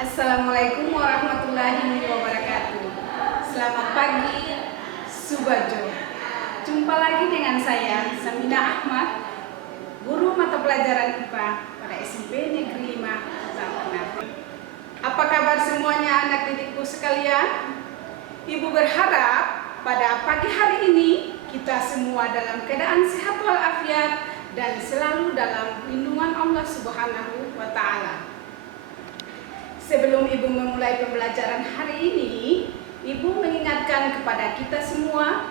Assalamualaikum warahmatullahi wabarakatuh. Selamat pagi, Subajo. Jumpa lagi dengan saya, Samina Ahmad, guru mata pelajaran IPA pada SMP Negeri 5 Kota Ternate. Apa kabar semuanya anak didikku sekalian? Ibu berharap pada pagi hari ini kita semua dalam keadaan sehat walafiat dan selalu dalam lindungan Allah Subhanahu wa Ta'ala. Sebelum Ibu memulai pembelajaran hari ini, Ibu mengingatkan kepada kita semua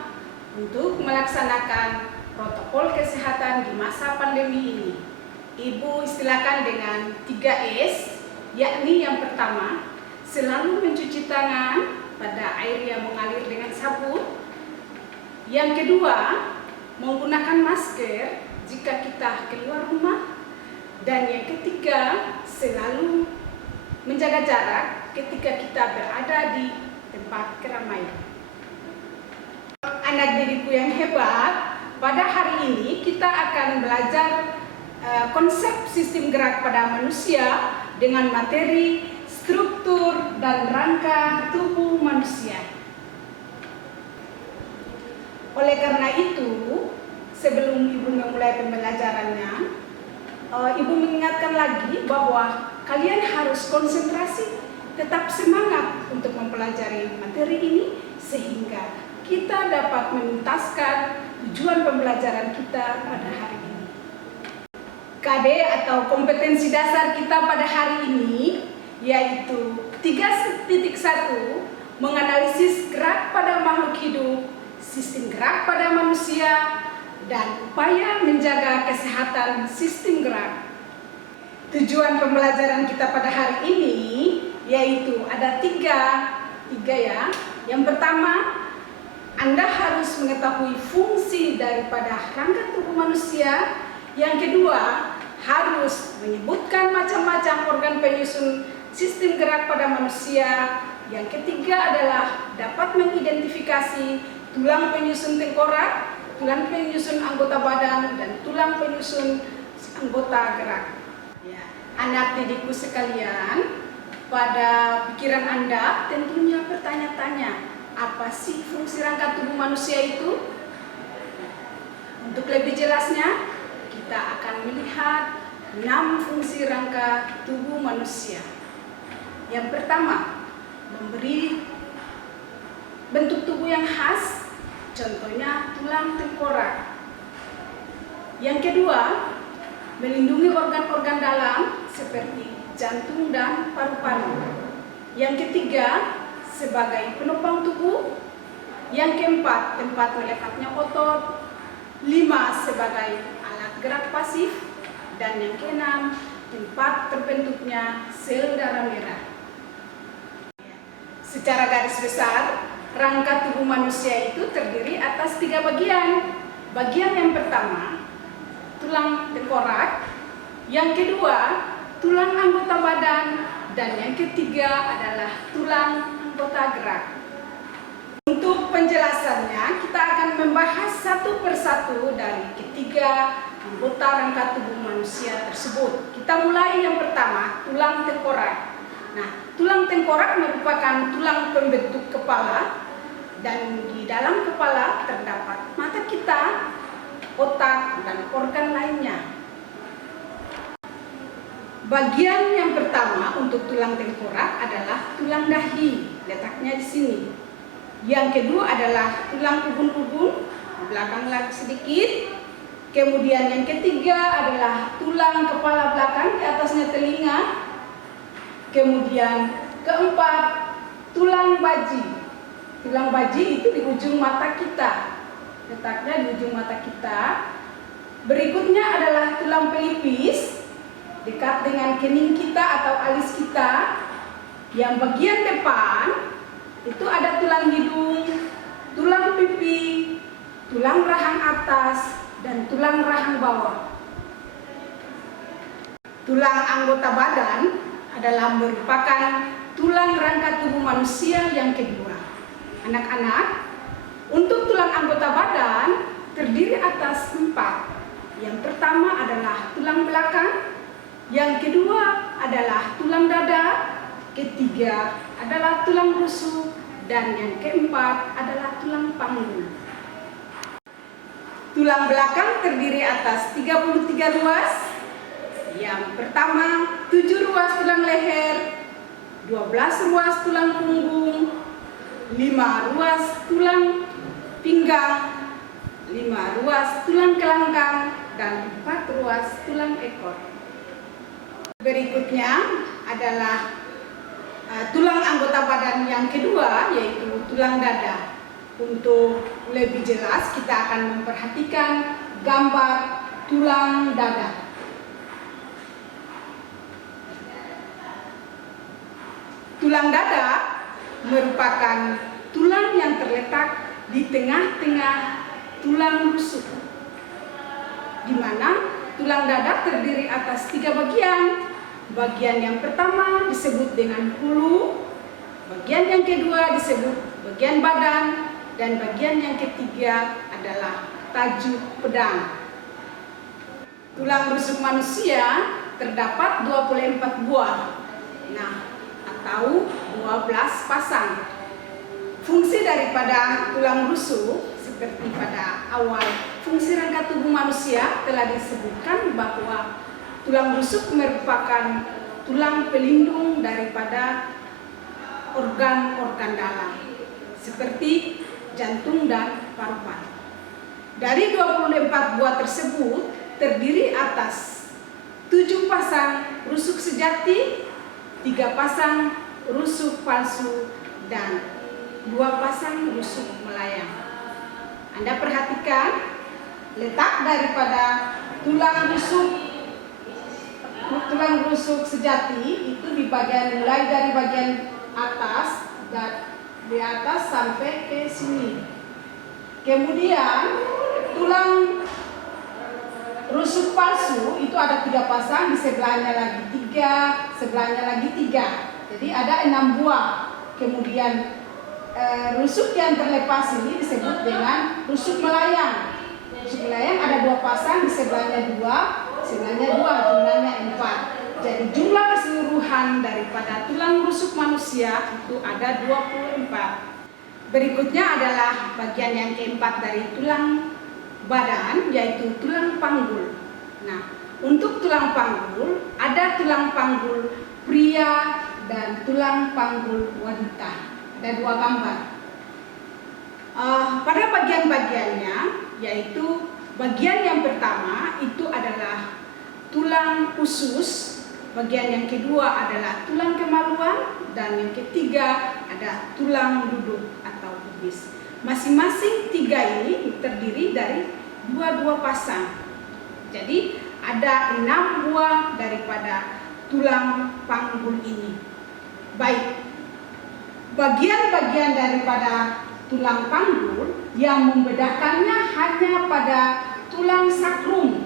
untuk melaksanakan protokol kesehatan di masa pandemi ini. Ibu istilahkan dengan 3S, yakni yang pertama, selalu mencuci tangan pada air yang mengalir dengan sabun. Yang kedua, menggunakan masker jika kita keluar rumah. Dan yang ketiga, selalu menjaga jarak ketika kita berada di tempat keramaian. Anak didikku yang hebat, pada hari ini kita akan belajar konsep sistem gerak pada manusia dengan materi struktur dan rangka tubuh manusia. Oleh karena itu, sebelum Ibu memulai pembelajarannya, Ibu mengingatkan lagi bahwa kalian harus konsentrasi, tetap semangat untuk mempelajari materi ini sehingga kita dapat menuntaskan tujuan pembelajaran kita pada hari ini. KD atau kompetensi dasar kita pada hari ini yaitu 3.1, menganalisis gerak pada makhluk hidup, sistem gerak pada manusia, dan upaya menjaga kesehatan sistem gerak. Tujuan pembelajaran kita pada hari ini yaitu ada tiga ya. Yang pertama, Anda harus mengetahui fungsi daripada rangka tubuh manusia. Yang kedua, harus menyebutkan macam-macam organ penyusun sistem gerak pada manusia. Yang ketiga adalah dapat mengidentifikasi tulang penyusun tengkorak, tulang penyusun anggota badan, dan tulang penyusun anggota gerak. Anak didikku sekalian, pada pikiran Anda tentunya bertanya-tanya, apa sih fungsi rangka tubuh manusia itu? Untuk lebih jelasnya, kita akan melihat 6 fungsi rangka tubuh manusia. Yang pertama, memberi bentuk tubuh yang khas, contohnya tulang tengkorak. Yang kedua, melindungi organ-organ dalam seperti jantung dan paru-paru. Yang ketiga, sebagai penopang tubuh. Yang keempat, tempat melekatnya otot. 5, sebagai alat gerak pasif. Dan yang keenam, tempat terbentuknya sel darah merah. Secara garis besar, rangka tubuh manusia itu terdiri atas 3 bagian. Bagian yang pertama, tulang tengkorak. Yang kedua, tulang anggota badan. Dan yang ketiga adalah tulang anggota gerak. Untuk penjelasannya, kita akan membahas satu persatu dari ketiga anggota rangka tubuh manusia tersebut. Kita mulai yang pertama, tulang tengkorak. Nah, tulang tengkorak merupakan tulang pembentuk kepala, dan di dalam kepala terdapat mata kita, otak, dan organ lainnya. Bagian yang pertama untuk tulang tengkorak adalah tulang dahi, letaknya di sini. Yang kedua adalah tulang ubun-ubun, belakang lagi sedikit. Kemudian yang ketiga adalah tulang kepala belakang, di atasnya telinga. Kemudian keempat, tulang baji. Tulang baji itu di ujung mata kita, letaknya di ujung mata kita. Berikutnya adalah tulang pelipis, dekat dengan kening kita atau alis kita. Yang bagian depan itu ada tulang hidung, tulang pipi, tulang rahang atas, dan tulang rahang bawah. Tulang anggota badan adalah merupakan tulang rangka tubuh manusia yang kedua. Anak-anak, untuk tulang anggota badan terdiri atas 4, Yang pertama adalah tulang belakang, yang kedua adalah tulang dada, ketiga adalah tulang rusuk, dan yang keempat adalah tulang panggul. Tulang belakang terdiri atas 33 ruas. Yang pertama 7 ruas tulang leher, 12 ruas tulang punggung, 5 ruas tulang pinggang, 5 ruas tulang kelangkang, dan 4 ruas tulang ekor. Berikutnya adalah tulang anggota badan yang kedua, yaitu tulang dada. Untuk lebih jelas kita akan memperhatikan gambar tulang dada. Tulang dada merupakan tulang yang terletak di tengah-tengah tulang rusuk, di mana tulang dada terdiri atas 3 bagian. Bagian yang pertama disebut dengan hulu, bagian yang kedua disebut bagian badan, dan bagian yang ketiga adalah tajuk pedang. Tulang rusuk manusia terdapat 24 buah, atau 12 pasang. Fungsi daripada tulang rusuk seperti pada awal fungsi rangka tubuh manusia telah disebutkan bahwa tulang rusuk merupakan tulang pelindung daripada organ-organ dalam seperti jantung dan paru-paru. Dari 24 buah tersebut terdiri atas 7 pasang rusuk sejati, 3 pasang rusuk palsu, dan 2 pasang rusuk melayang. Anda perhatikan letak daripada tulang rusuk sejati itu di bagian, mulai dari bagian atas dan di atas sampai ke sini. Kemudian tulang rusuk palsu itu ada 3 pasang, di sebelahnya lagi 3, sebelahnya lagi 3. Jadi ada 6 buah. Kemudian rusuk yang terlepas ini disebut dengan rusuk melayang. Rusuk melayang ada 2 pasang, di sebelahnya 2, sebelahnya 2, jumlahnya 4. Jadi jumlah keseluruhan daripada tulang rusuk manusia itu ada 24. Berikutnya adalah bagian yang keempat dari tulang badan, yaitu tulang panggul. Nah, untuk tulang panggul ada tulang panggul pria dan tulang panggul wanita. Ada 2 gambar. Pada bagian-bagiannya, yaitu bagian yang pertama itu adalah tulang usus, bagian yang kedua adalah tulang kemaluan, dan yang ketiga ada tulang duduk atau pubis. Masing-masing 3 ini terdiri dari 2 pasang. Jadi ada 6 buah daripada tulang panggul ini. Baik, bagian-bagian daripada tulang panggul yang membedakannya hanya pada tulang sakrum.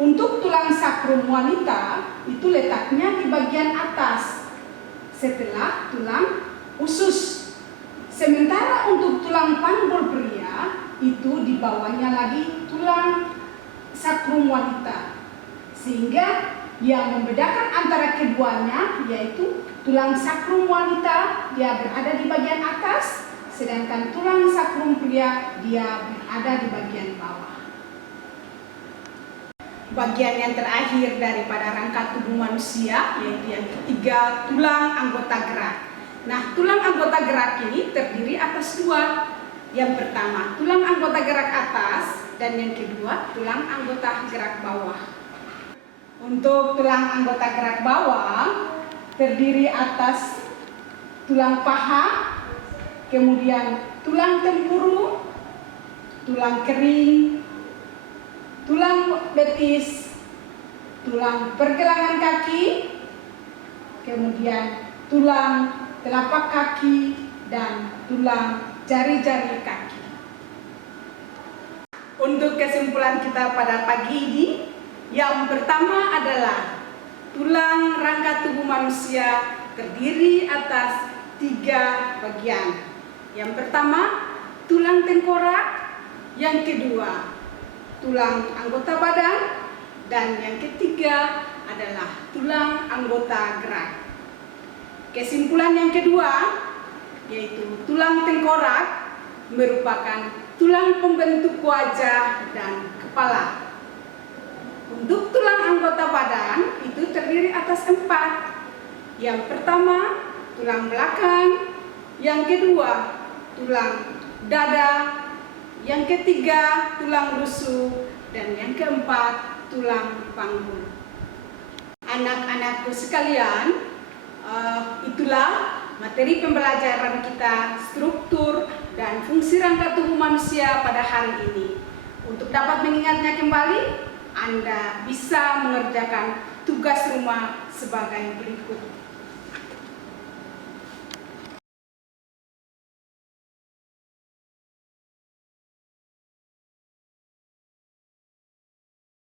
Untuk tulang sakrum wanita itu letaknya di bagian atas setelah tulang usus. Sementara untuk tulang panggul pria itu di bawahnya lagi tulang sakrum wanita. Sehingga yang membedakan antara keduanya yaitu tulang sakrum wanita dia berada di bagian atas, sedangkan tulang sakrum pria dia berada di bagian bawah. Bagian yang terakhir daripada rangka tubuh manusia yaitu yang ketiga, tulang anggota gerak. Nah, tulang anggota gerak ini terdiri atas 2. Yang pertama, tulang anggota gerak atas, dan yang kedua, tulang anggota gerak bawah. Untuk tulang anggota gerak bawah terdiri atas tulang paha, kemudian tulang tempurung, tulang kering, tulang betis, tulang pergelangan kaki, kemudian tulang telapak kaki, dan tulang jari-jari kaki. Untuk kesimpulan kita pada pagi ini, yang pertama adalah tulang rangka tubuh manusia terdiri atas 3 bagian. Yang pertama, tulang tengkorak. Yang kedua, tulang anggota badan. Dan yang ketiga adalah tulang anggota gerak. Kesimpulan yang kedua yaitu tulang tengkorak merupakan tulang pembentuk wajah dan kepala. Untuk tulang anggota badan itu terdiri atas 4. Yang pertama, tulang belakang. Yang kedua, tulang dada. Yang ketiga, tulang rusuk. Dan yang keempat, tulang panggul. Anak-anakku sekalian, itulah materi pembelajaran kita, struktur dan fungsi rangka tubuh manusia pada hari ini. Untuk dapat mengingatnya kembali, Anda bisa mengerjakan tugas rumah sebagai berikut.